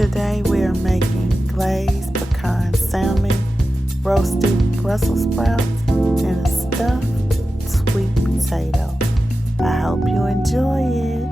Today we are making glazed pecan salmon, roasted Brussels sprouts, and a stuffed sweet potato. I hope you enjoy it.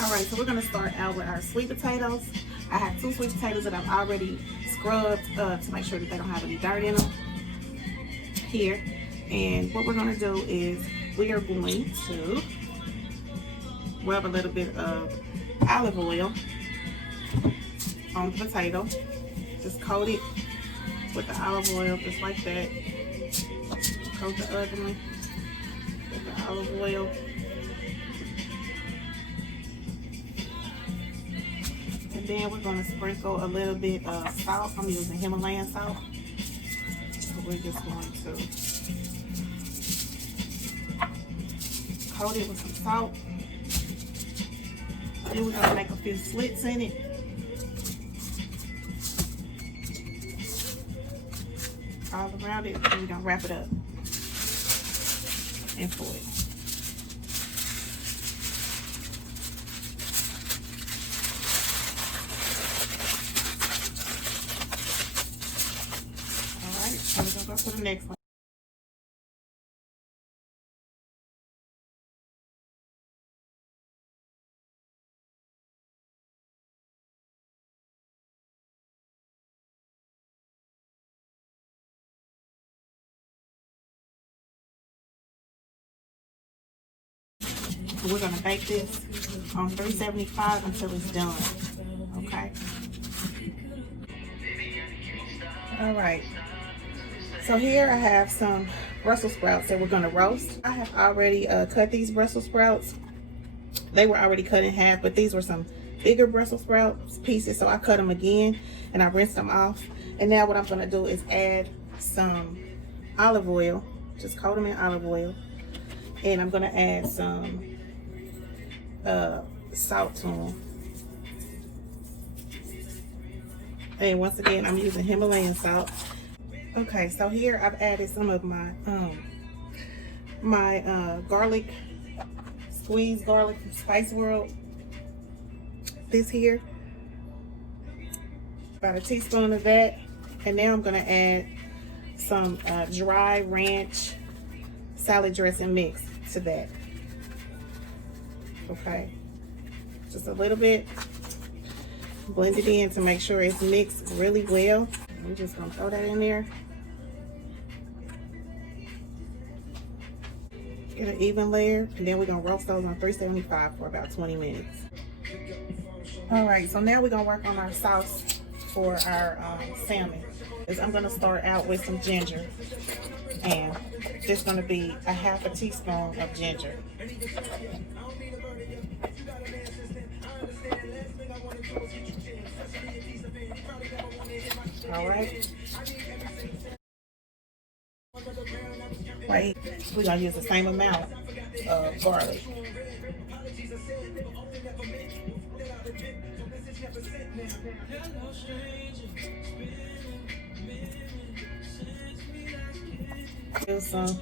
Alright, so we're going to start out with our sweet potatoes. I have 2 sweet potatoes that I've already scrubbed to make sure that they don't have any dirt in them here. And what we're going to do is we are going to rub a little bit of olive oil on the potato. Just coat it with the olive oil just like that. Coat the other one with the olive oil. And then we're going to sprinkle a little bit of salt. I'm using Himalayan salt. So we're just going to coat it with some salt. Then we're going to make a few slits in it. All around it. And we're going to wrap it up in foil. Alright, so we're going to go to the next one. So we're going to bake this on 375 until it's done. Okay. Alright. So here I have some Brussels sprouts that we're going to roast. I have already cut these Brussels sprouts. They were already cut in half, but these were some bigger Brussels sprouts pieces, so I cut them again and I rinsed them off. And now what I'm going to do is add some olive oil. Just coat them in olive oil. And I'm going to add some salt to them. And once again, I'm using Himalayan salt. Okay, so here I've added some of my garlic, squeezed garlic from Spice World. This here, about a teaspoon of that. And now I'm gonna add some dry ranch salad dressing mix to that. Okay, just a little bit. Blend it in to make sure it's mixed really well. I'm just gonna throw that in there. Get an even layer, and then we're gonna roast those on 375 for about 20 minutes. All right, so now we're gonna work on our sauce for our salmon. I'm gonna start out with some ginger, and there's gonna be a half a teaspoon of ginger. All right. Right, we're gonna use the same amount of garlic. Use some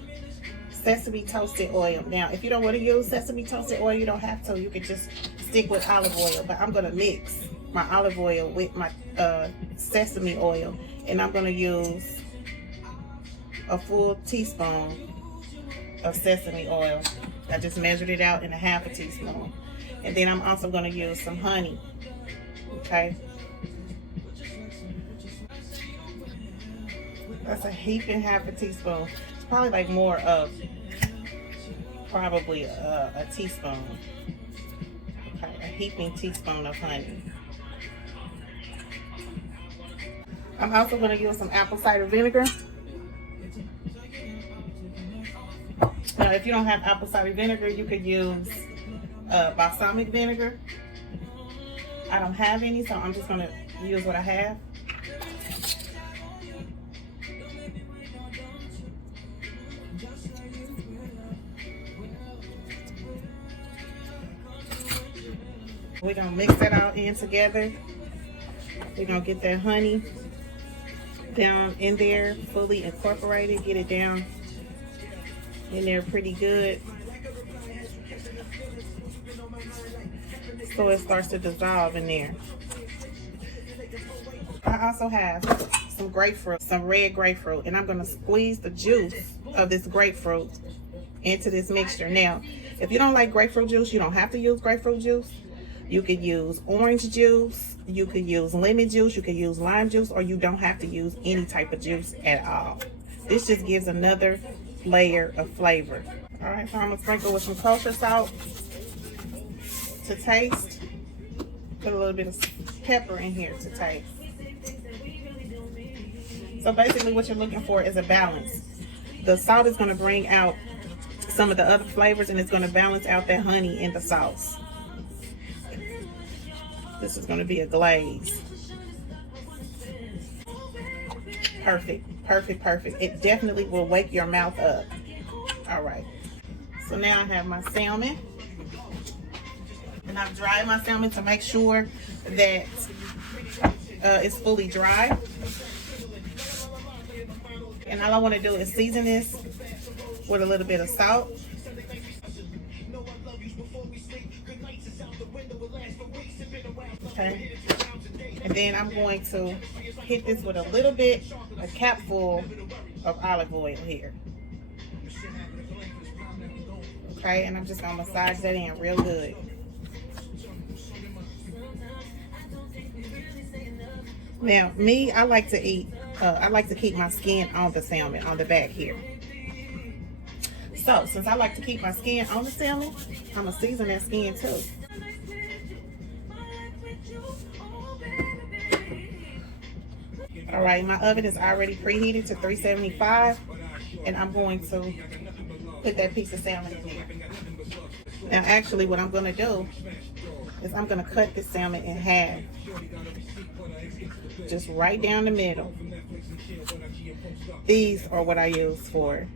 sesame toasted oil. Now, if you don't want to use sesame toasted oil, you don't have to. You can just stick with olive oil. But I'm gonna mix my olive oil with my sesame oil, and I'm gonna use a full teaspoon of sesame oil. I just measured it out in a half a teaspoon. And then I'm also going to use some honey. Okay. That's a heaping half a teaspoon. It's probably like more of probably a teaspoon. Okay, a heaping teaspoon of honey. I'm also going to use some apple cider vinegar. Now, if you don't have apple cider vinegar, you could use balsamic vinegar. I don't have any, so I'm just going to use what I have. We're going to mix that all in together. We're going to get that honey down in there, fully incorporated, get it down in there pretty good. so it starts to dissolve in there. I also have some grapefruit, some red grapefruit, and I'm going to squeeze the juice of this grapefruit into this mixture. Now, if you don't like grapefruit juice, you don't have to use grapefruit juice. You could use orange juice, you could use lemon juice, you could use lime juice, or you don't have to use any type of juice at all. This just gives another layer of flavor. All right, so I'm gonna sprinkle with some kosher salt to taste. Put a little bit of pepper in here to taste. So basically what you're looking for is a balance. The salt is gonna bring out some of the other flavors, and it's gonna balance out that honey in the sauce. This is gonna be a glaze. Perfect, perfect, perfect. It definitely will wake your mouth up. All right, so now I have my salmon, and I've dried my salmon to make sure that it's fully dry. And all I want to do is season this with a little bit of salt. Okay, and then I'm going to hit this with a little bit, a capful of olive oil here. Okay, and I'm just gonna massage that in real good. Now, me, I like to eat, I like to keep my skin on the salmon, on the back here. So, since I like to keep my skin on the salmon, I'm gonna season that skin too. All right, my oven is already preheated to 375, and I'm going to put that piece of salmon in there. Now, actually, what I'm gonna do is I'm gonna cut this salmon in half, just right down the middle. These are what I use for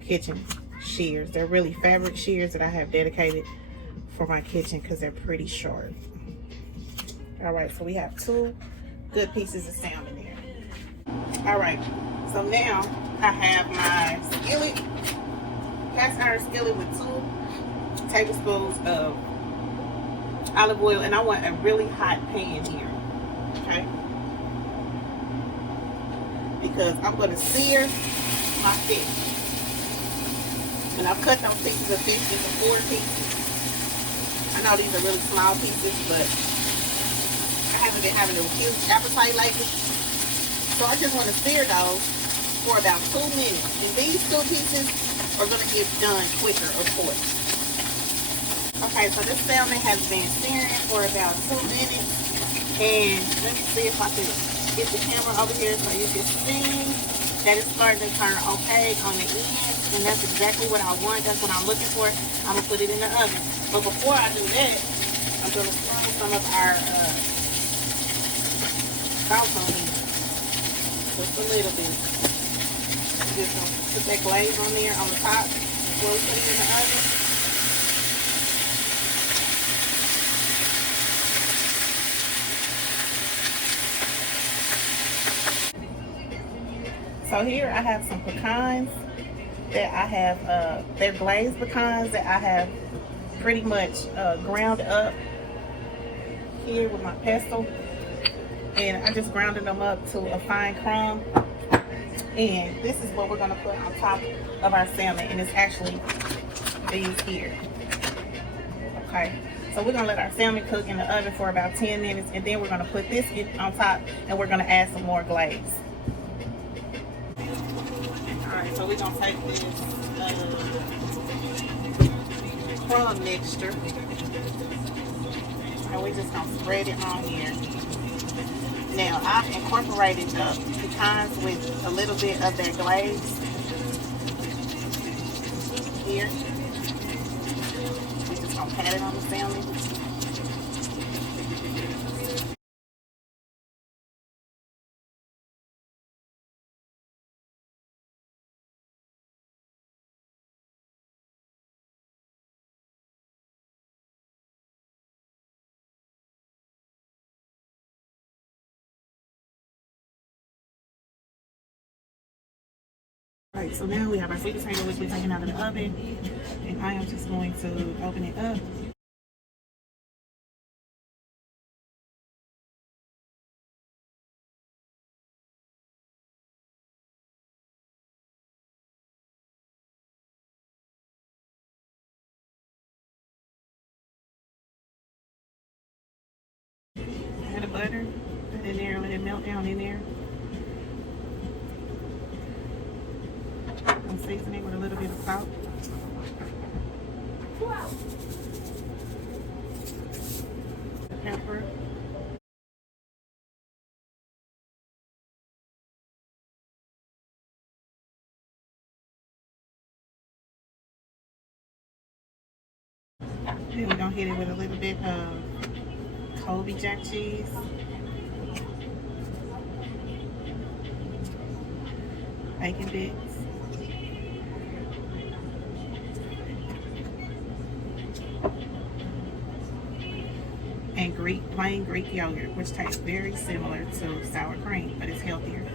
kitchen shears. They're really fabric shears that I have dedicated for my kitchen because they're pretty sharp. All right, so we have 2 good pieces of salmon there. All right, so now I have my skillet, cast iron skillet with 2 tablespoons of olive oil, and I want a really hot pan here, okay? Because I'm going to sear my fish. And I've cut those pieces of fish into 4 pieces. I know these are really small pieces, but I haven't been having a huge appetite lately. So I just want to sear those for about 2 minutes. And these 2 pieces are going to get done quicker, of course. Okay, so this salmon has been searing for about 2 minutes. And let me see if I can get the camera over here so you can see that it's starting to turn opaque on the end. And that's exactly what I want. That's what I'm looking for. I'm going to put it in the oven. But before I do that, I'm going to sprinkle some of our salt on here. Just a little bit. I'm just going to put that glaze on there on the top before we put it in the oven. So here I have some pecans that I have, they're glazed pecans that I have pretty much ground up here with my pestle. And I just grounded them up to a fine crumb. And this is what we're gonna put on top of our salmon, and it's actually these here. Okay, so we're gonna let our salmon cook in the oven for about 10 minutes, and then we're gonna put this on top, and we're gonna add some more glaze. Alright, so we're gonna take this crumb mixture, and we're just gonna spread it on here. Now, I've incorporated the pecans with a little bit of that glaze here. We're just gonna pat it on the salmon. Right, so now we have our sweet potato, which we're taking out of the oven, and I am just going to open it up. bit of butter. Put in there, let it melt down in there. I'm seasoning with a little bit of salt. Pepper. Then we're gonna hit it with a little bit of Colby jack cheese. Bacon bits. And plain Greek yogurt, which tastes very similar to sour cream, but it's healthier.